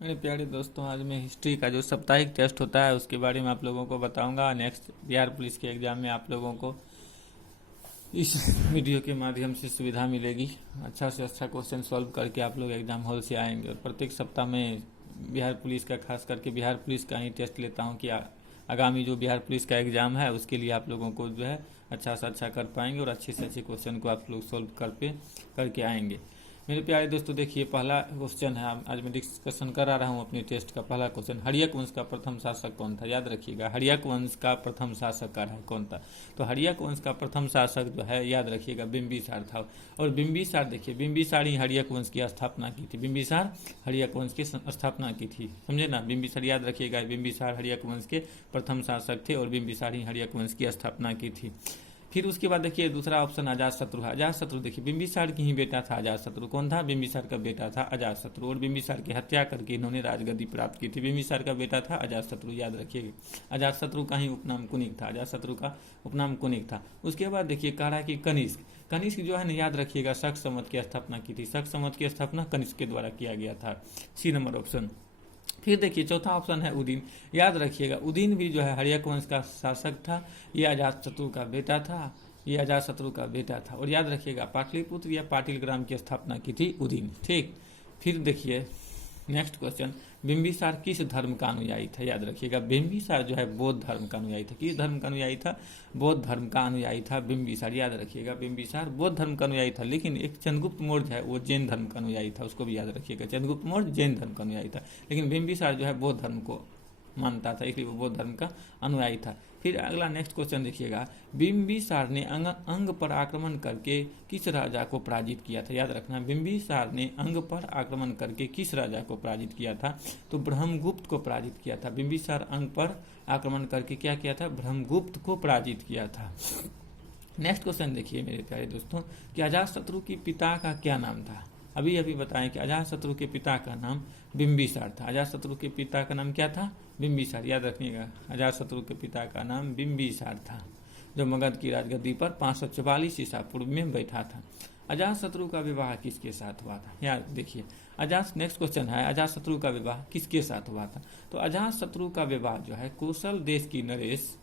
मेरे प्यारे दोस्तों, आज मैं हिस्ट्री का जो साप्ताहिक टेस्ट होता है उसके बारे में आप लोगों को बताऊंगा। नेक्स्ट बिहार पुलिस के एग्ज़ाम में आप लोगों को इस वीडियो के माध्यम से सुविधा मिलेगी। अच्छा से अच्छा क्वेश्चन सॉल्व करके आप लोग एग्ज़ाम हॉल से आएंगे। और प्रत्येक सप्ताह में बिहार पुलिस का, खास करके बिहार पुलिस का ही टेस्ट लेता हूँ कि आगामी जो बिहार पुलिस का एग्ज़ाम है उसके लिए आप लोगों को जो है अच्छा से अच्छा कर पाएंगे और अच्छे से अच्छे क्वेश्चन को आप लोग सॉल्व करके आएंगे। मेरे प्यारे दोस्तों, देखिए पहला क्वेश्चन है। आज मैं डिस्कशन करा रहा हूँ अपने टेस्ट का। पहला क्वेश्चन, हड़ियक वंश का प्रथम शासक कौन था? याद रखिएगा, हड़ियक वंश का प्रथम शासक कौन था? तो हड़ियक वंश का प्रथम शासक जो है, याद रखिएगा, बिंबिसार था। और बिंबिसार, देखिए बिंबिसार ही हड़ियक वंश की स्थापना की थी। बिंबिसार हड़ियक वंश की स्थापना की थी, समझे ना। बिंबिसार याद रखिएगा, बिंबिसार हड़ियक वंश के प्रथम शासक थे और बिंबिसार ही हड़ियक वंश की स्थापना की थी। फिर उसके बाद देखिए दूसरा ऑप्शन अजातशत्रु है। अजातशत्रु देखिए बिंबिसार की ही बेटा था अजातशत्रु। कौन था? बिंबिसार का बेटा था अजातशत्रु। और बिंबिसार की हत्या करके इन्होंने राजगद्दी प्राप्त की थी। बिंबिसार का बेटा था अजातशत्रु, याद रखिएगा। अजातशत्रु का ही उपनाम कुनिक था। अजातशत्रु का उपनाम कुनिक था। उसके बाद देखिए कारा की कनिष्क। कनिष्क जो है ना, याद रखिएगा, शक संवत की स्थापना की थी। शक संवत की स्थापना कनिष्क के द्वारा किया गया था। C number option. फिर देखिए चौथा ऑप्शन है उदीन। याद रखिएगा, उदीन भी जो है हड़ियक वंश का शासक था। ये अजातशत्रु का बेटा था। ये अजातशत्रु का बेटा था। और याद रखिएगा, पाटलिपुत्र या पाटिल ग्राम की स्थापना की थी उदीन। ठीक। फिर देखिए नेक्स्ट क्वेश्चन, बिंबिसार किस धर्म का अनुयायी था? याद रखिएगा, बिंबिसार जो है बौद्ध धर्म का अनुयायी था। किस धर्म का अनुयायी था? बौद्ध धर्म का अनुयायी था बिंबिसार। याद रखिएगा, बिंबिसार बौद्ध धर्म का अनुयायी था। लेकिन एक चंद्रगुप्त मौर्य है, वो जैन धर्म का अनुयायी था। उसको भी याद रखिएगा, चंद्रगुप्त मौर्य जैन धर्म का अनुयायी था। लेकिन बिंबिसार जो है बौद्ध धर्म को मानता था, इसलिए वो बौद्ध धर्म का अनुयायी था। फिर अगला नेक्स्ट क्वेश्चन देखिएगा, बिंबिसार ने अंग पर आक्रमण करके किस राजा को पराजित किया था? याद रखना, बिंबिसार ने अंग पर आक्रमण करके किस राजा को पराजित किया था? तो ब्रह्मगुप्त को पराजित किया था। बिंबिसार अंग पर आक्रमण करके क्या किया था? ब्रह्मगुप्त को पराजित किया था। नेक्स्ट क्वेश्चन देखिए मेरे प्यारे दोस्तों, कि अजातशत्रु के पिता का क्या नाम था? अभी अभी बताएं कि अजातशत्रु के पिता का नाम बिंबिसार था। अजातशत्रु के पिता का नाम क्या था? बिंबिसार। याद रखिएगा, अजातशत्रु के पिता का नाम बिंबिसार था, जो मगध की राजगद्दी पर 544 ईसा पूर्व में बैठा था। अजातशत्रु का विवाह किसके साथ हुआ था? याद देखिए, नेक्स्ट क्वेश्चन है, अजातशत्रु का विवाह किसके साथ हुआ था? तो अजातशत्रु का विवाह जो है कोसल देश की नरेश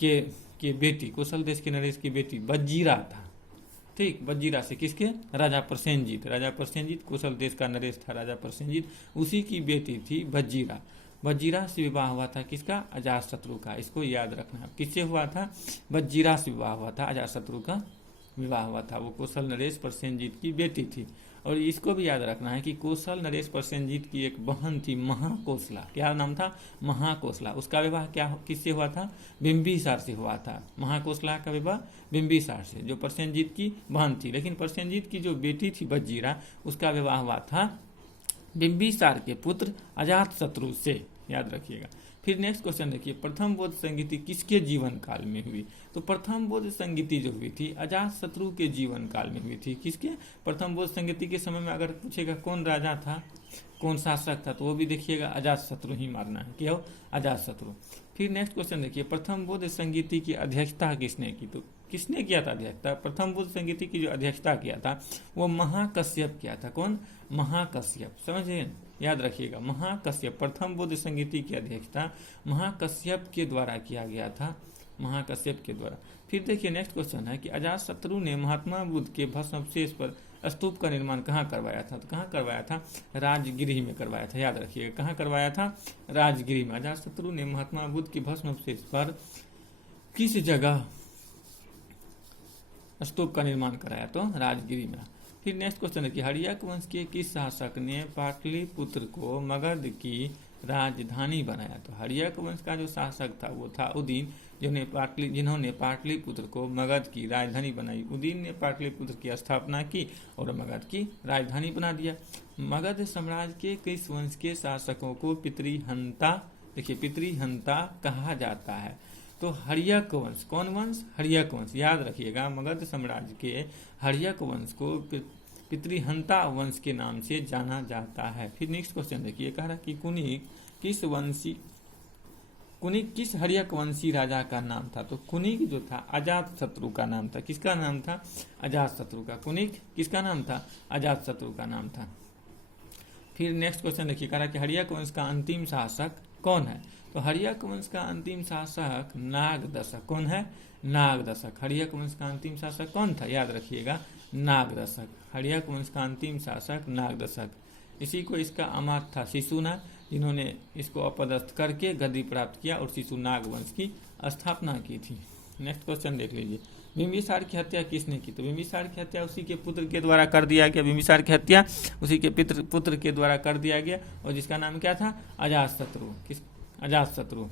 के बेटी, कोसल देश के नरेश की बेटी बज्जीरा था। ठीक, बज्जीरा से। किसके? राजा प्रसेनजीत। राजा प्रसेनजीत कोसल देश का नरेश था, राजा प्रसेनजीत, उसी की बेटी थी बज्जीरा। बज्जीरा से विवाह हुआ था किसका? अजातशत्रु का। इसको याद रखना, किससे हुआ था? बज्जीरा से विवाह हुआ था, अजातशत्रु का विवाह हुआ था। वो कौशल नरेश प्रसेनजीत की बेटी थी। और इसको भी याद रखना है कि कौशल नरेश प्रसेनजीत की एक बहन थी महाकोसला। क्या नाम था? महाकोसला। उसका विवाह क्या किससे हुआ था? बिंबिसार से हुआ था। महाकोसला का विवाह बिंबिसार से, जो प्रसेनजीत की बहन थी। लेकिन प्रसेनजीत की जो बेटी थी बज्जीरा, उसका विवाह हुआ था बिंबिसार के पुत्र अजातशत्रु से। याद रखिएगा। फिर नेक्स्ट क्वेश्चन देखिए, प्रथम बौद्ध संगीति किसके जीवन काल में हुई? तो प्रथम बौद्ध संगीति जो हुई थी अजातशत्रु के जीवन काल में हुई थी। किसके? प्रथम बौद्ध संगीति के समय में अगर पूछेगा कौन राजा था, कौन शासक था, तो वो भी देखिएगा अजातशत्रु ही मारना है। क्या हो? अजातशत्रु। फिर नेक्स्ट क्वेश्चन देखिए, प्रथम बौद्ध संगीति की अध्यक्षता किसने की? तो किसने किया था अध्यक्षता? प्रथम बौद्ध संगीति की जो अध्यक्षता किया था वो महाकश्यप किया था। कौन? महाकश्यप। समझे? याद रखिएगा, महाकश्यप। प्रथम बौद्ध संगीति की अध्यक्षता महाकश्यप के द्वारा किया गया था, महाकश्यप के द्वारा। फिर देखिए नेक्स्ट क्वेश्चन है कि अजातशत्रु ने महात्मा बुद्ध के भस्मावशेष पर स्तूप का निर्माण कहाँ करवाया था? तो कहाँ करवाया था? राजगिरी में करवाया था। याद रखिएगा, कहाँ करवाया था? राजगिरी में। अजातशत्रु ने महात्मा बुद्ध के भस्मावशेष पर किस जगह स्तूप का निर्माण कराया? तो राजगिरी में। फिर नेक्स्ट क्वेश्चन है कि हड़ियक वंश के किस शासक ने पाटलिपुत्र को मगध की राजधानी बनाया? तो हड़ियक वंश का जो शासक था वो था उदीन, जिन्होंने पाटलिपुत्र को मगध की राजधानी बनाई। उदीन ने पाटलिपुत्र की स्थापना की और मगध की राजधानी बना दिया। मगध साम्राज्य के किस वंश के शासकों को पितृहंता, देखिए पितृहंता कहा जाता है? तो हड़ियक वंश। कौन वंश? हड़ियक वंश। याद रखिएगा, मगध साम्राज्य के हड़ियक वंश को पितृहंता वंश के नाम से जाना जाता है। फिर नेक्स्ट क्वेश्चन देखिए, कह रहा कि कुनिक किस हड़ियक वंशी राजा का नाम था? तो कुनिक जो था अजातशत्रु का नाम था। किसका नाम था? अजातशत्रु का। कुनिक किसका नाम था? अजातशत्रु का नाम था। फिर नेक्स्ट क्वेश्चन देखिए, कह रहा है कि हड़िया वंश का अंतिम शासक कौन है। तो हड़िया वंश का अंतिम शासक नागदशक। कौन है? नागदशक। हड़िया वंश का अंतिम शासक कौन था? याद रखिएगा, नागदशक। हड़िया वंश का अंतिम शासक नागदशक। इसी को इसका अमात्य था शिशुनाग, जिन्होंने इसको अपदस्थ करके गद्दी प्राप्त किया और शिशुनाग वंश की स्थापना की थी। नेक्स्ट क्वेश्चन देख लीजिए, बिंबिसार की हत्या किसने की? तो बिंबिसार की हत्या उसी के पुत्र के द्वारा कर दिया गया। बिंबिसार की हत्या उसी के पुत्र के द्वारा कर दिया गया, और जिसका नाम क्या था? अजातशत्रु। किस? अजातशत्रु।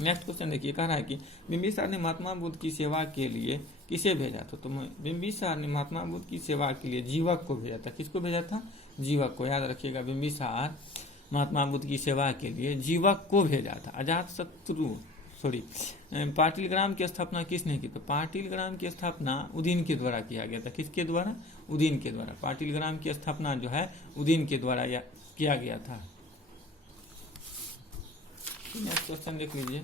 नेक्स्ट क्वेश्चन देखिए, कह रहा है कि बिंबिसार ने महात्मा बुद्ध की सेवा के लिए किसे भेजा? तो बिंबिसार ने महात्मा बुद्ध की सेवा के लिए जीवक को भेजा था। किसको भेजा था? जीवक को। याद रखिएगा, बिंबिसार महात्मा बुद्ध की सेवा के लिए जीवक को भेजा था। अजातशत्रु पाटिलग्राम की स्थापना किसने की? तो पाटिलग्राम की स्थापना उदीन के द्वारा किया गया था। किसके द्वारा? उदीन के द्वारा। पाटिलग्राम की स्थापना जो है उदीन के द्वारा किया गया था। नेक्स्ट क्वेश्चन देख लीजिए,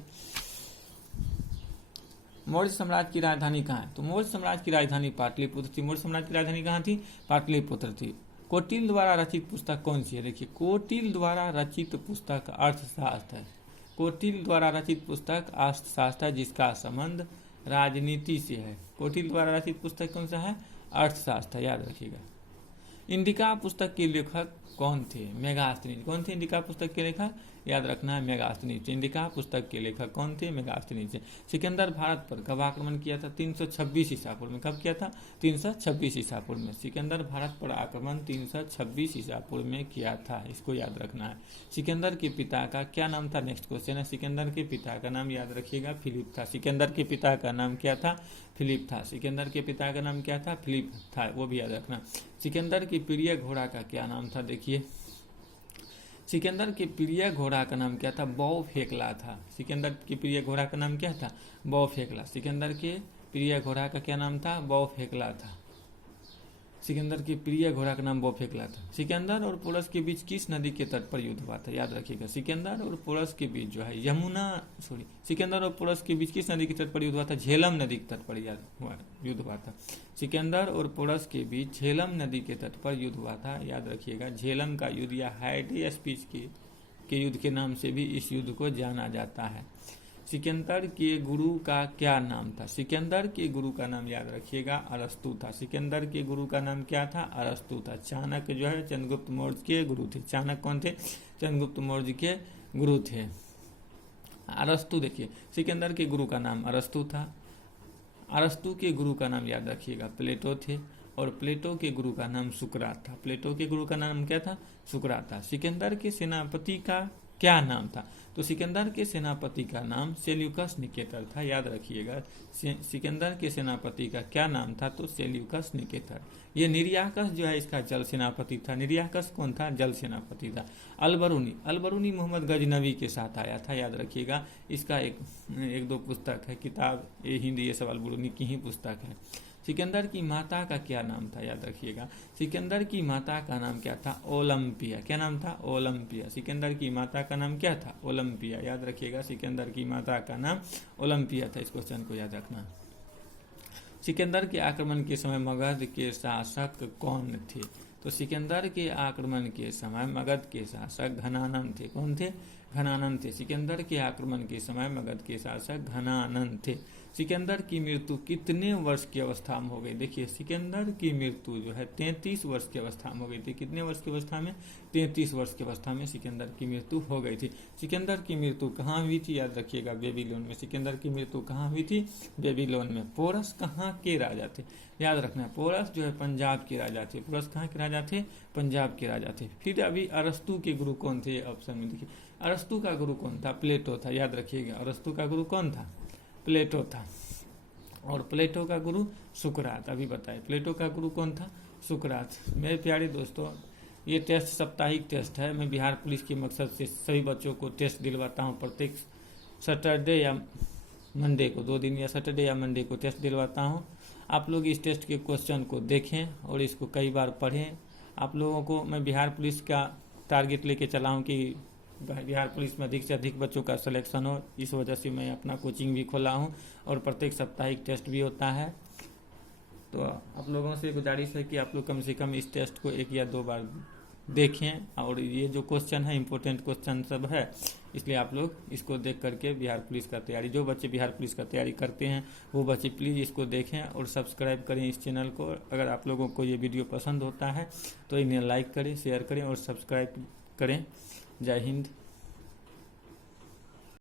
मौर्य साम्राज्य की राजधानी कहाँ है? तो मौर्य साम्राज्य की राजधानी पाटलिपुत्र थी। मौर्य साम्राज्य की राजधानी कहाँ थी? पाटलिपुत्र थी। कौटिल्य द्वारा रचित पुस्तक कौन सी है? देखिए, कौटिल्य द्वारा रचित पुस्तक अर्थशास्त्र है। कौटिल्य द्वारा रचित पुस्तक अर्थशास्त्र है, जिसका संबंध राजनीति से है। कौटिल्य द्वारा रचित पुस्तक कौन सा है? अर्थशास्त्र। याद रखिएगा। इंडिका पुस्तक के लेखक कौन थे? मेगास्थनीज। कौन थे इंडिका पुस्तक के लेखक? याद रखना है, मेगास्थनीज। इंडिका पुस्तक के लेखक कौन थे? मेगास्थनीज। सिकंदर भारत पर कब आक्रमण किया था? 326 ईसा पूर्व में। कब किया था? 326 ईसा पूर्व में। सिकंदर भारत पर आक्रमण 326 ईसा पूर्व में किया था। इसको याद रखना है। सिकंदर के पिता का क्या नाम था? नेक्स्ट क्वेश्चन है। सिकंदर के पिता का नाम याद रखिएगा, फिलिप था। सिकंदर के पिता का नाम क्या था? फिलिप था। सिकंदर के पिता का नाम क्या था? फिलिप था, वो भी याद रखना। सिकंदर के प्रिय घोड़ा का क्या नाम था? देखिए, सिकंदर के प्रिय घोड़ा का नाम क्या था? बौफेकला था। सिकंदर के प्रिय घोड़ा का नाम क्या था? बौफेकला। सिकंदर के प्रिय घोड़ा का क्या नाम था? बौफेकला था। सिकंदर के प्रिय घोड़ा का नाम बौफेकला था। सिकंदर और पोरस के बीच किस नदी के तट पर युद्ध हुआ था? याद रखिएगा, सिकंदर और पोरस के बीच जो है सिकंदर और पोरस के बीच किस नदी के तट पर युद्ध हुआ था? झेलम नदी के तट पर युद्ध हुआ था। सिकंदर और पोरस के बीच झेलम नदी के तट पर युद्ध हुआ था। याद रखिएगा, झेलम का युद्ध या हाइडेस्पिस के युद्ध के नाम से भी इस युद्ध को जाना जाता है। सिकंदर के गुरु का क्या नाम था? सिकंदर के गुरु का नाम याद रखिएगा, अरस्तु था। सिकंदर के गुरु का नाम क्या था? अरस्तु था। चाणक्य जो है चंद्रगुप्त मौर्य के गुरु थे। चाणक्य कौन थे? चंद्रगुप्त मौर्य के गुरु थे। अरस्तु, देखिए, सिकंदर के गुरु का नाम अरस्तु था। अरस्तु के गुरु का नाम याद रखिएगा, प्लेटो थे। और प्लेटो के गुरु का नाम सुकरात था। प्लेटो के गुरु का नाम क्या था? सुकरात था। सिकंदर के सेनापति का क्या नाम था? तो सिकंदर के सेनापति का नाम सेल्यूकस निकेटर था। याद रखिएगा, सिकंदर के सेनापति का क्या नाम था? तो सेल्यूकस निकेटर। ये निर्याकस जो है इसका जल सेनापति था। निर्याकस कौन था? जल सेनापति था। अलबरूनी मोहम्मद गजनवी के साथ आया था। याद रखिएगा, इसका एक दो पुस्तक है, किताब ये हिंदी, ये सब अलबरूनी की ही पुस्तक है। सिकंदर की माता का क्या नाम था? याद रखिएगा, सिकंदर की माता का नाम क्या था? ओलंपिया। क्या नाम था? ओलंपिया। सिकंदर की माता का नाम क्या था? ओलंपिया। याद रखिएगा, सिकंदर की माता का नाम ओलंपिया था। इस क्वेश्चन को याद रखना। सिकंदर के आक्रमण के समय मगध के शासक कौन थे? तो सिकंदर के आक्रमण के समय मगध के शासक घनानंद थे। कौन थे? घनानंद थे। सिकंदर के आक्रमण के समय मगध के शासक घनानंद थे। सिकंदर की मृत्यु कितने वर्ष की अवस्था में हो गई? देखिए, सिकंदर की मृत्यु जो है 33 वर्ष की अवस्था में हो गई थी। कितने वर्ष की अवस्था में? 33 वर्ष की अवस्था में सिकंदर की मृत्यु हो गई थी। सिकंदर की मृत्यु कहाँ हुई थी? याद रखिएगा, बेबीलोन में। सिकंदर की मृत्यु कहाँ हुई थी? बेबीलोन में। पोरस कहाँ के राजा थे? याद रखना, पोरस जो है पंजाब के राजा थे। पोरस कहाँ के राजा थे? पंजाब के राजा थे। फिर अभी अरस्तु के गुरु कौन थे? ऑप्शन में देखिए, अरस्तु का गुरु कौन था? प्लेटो था। याद रखिएगा, अरस्तु का गुरु कौन था? प्लेटो था। और प्लेटो का गुरु सुकरात। अभी बताए, प्लेटो का गुरु कौन था? सुकरात। मेरे प्यारे दोस्तों, ये टेस्ट साप्ताहिक टेस्ट है। मैं बिहार पुलिस के मकसद से सभी बच्चों को टेस्ट दिलवाता हूँ। प्रत्येक सैटरडे या मंडे को, 2 दिन, या सैटरडे या मंडे को टेस्ट दिलवाता हूँ। आप लोग इस टेस्ट के क्वेश्चन को देखें और इसको कई बार पढ़ें। आप लोगों को मैं बिहार पुलिस का टारगेट लेके चला हूँ कि बिहार पुलिस में अधिक से अधिक बच्चों का सिलेक्शन हो। इस वजह से मैं अपना कोचिंग भी खोला हूँ और प्रत्येक साप्ताहिक टेस्ट भी होता है। तो आप लोगों से गुजारिश है कि आप लोग कम से कम इस टेस्ट को 1 या 2 बार देखें। और ये जो क्वेश्चन है इम्पोर्टेंट क्वेश्चन सब है, इसलिए आप लोग इसको देख करके बिहार पुलिस का तैयारी, जो बच्चे बिहार पुलिस का तैयारी करते हैं वो बच्चे प्लीज़ इसको देखें और सब्सक्राइब करें इस चैनल को। अगर आप लोगों को ये वीडियो पसंद होता है तो इन्हें लाइक करें, शेयर करें और सब्सक्राइब करें। जय हिंद।